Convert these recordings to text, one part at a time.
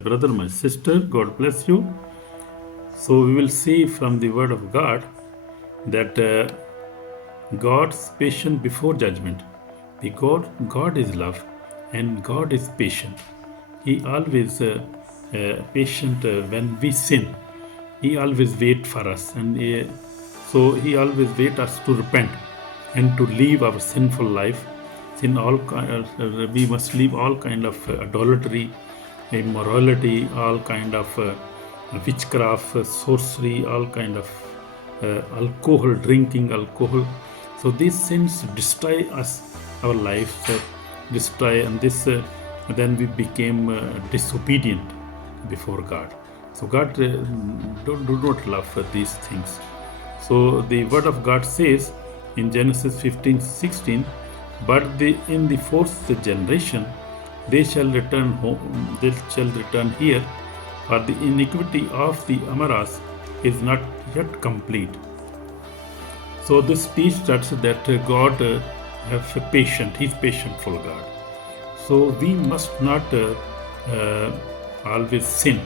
brother, my sister, God bless you. So we will see from the word of God that God's patient before judgment. God is love and God is patient. He always patient when we sin. He always wait for us, and so He always wait us to repent and to leave our sinful life. We must leave all kind of idolatry, immorality, all kind of witchcraft, sorcery, all kind of alcohol, drinking alcohol. So these sins destroy us, our lives, destroy, and then we became disobedient before God. So God do not love these things. So the word of God says in Genesis 15:16, but in the fourth generation they shall return home, they shall return here, for the iniquity of the Amaras is not yet complete. So this speech starts that God have a patient, He's patient for God. So we must not always sin,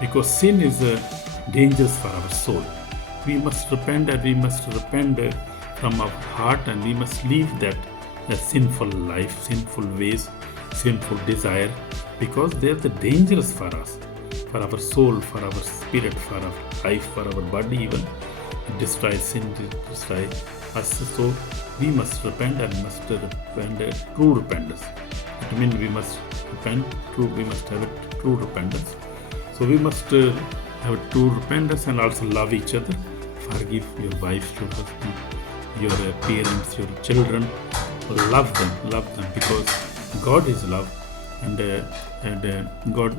because sin is dangerous for our soul. We must repent, and we must repent from our heart, and we must leave that sinful life, sinful ways, sinful desire, because they are the dangerous for us, for our soul, for our spirit, for our life, for our body even. It destroys sin, it destroys us. So we must repent, and must repent true repentance. It means we must repent true, we must have a true repentance. So we must have a true repentance and also love each other. Forgive your wife, your husband, your parents, your children. Love them, because God is love, and God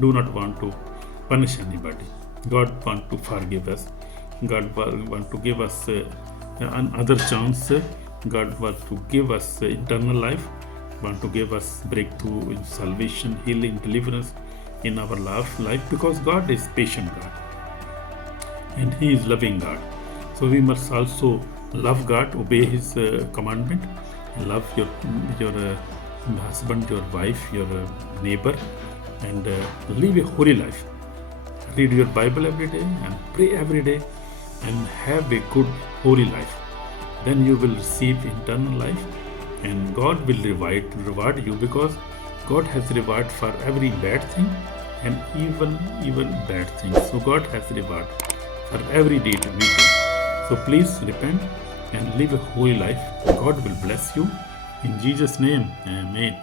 do not want to punish anybody. God want to forgive us. God want to give us another chance. God want to give us eternal life. Want to give us breakthrough in salvation, healing, deliverance in our life, because God is patient God and He is loving God. So we must also love God, obey His commandment, love your husband, your wife, your neighbor, and live a holy life. Read your Bible every day and pray every day and have a good holy life. Then you will receive eternal life, and God will reward you, because God has reward for every bad thing and even bad things. So God has reward for every deed we do. So please repent and live a holy life. God will bless you. In Jesus' name, amen.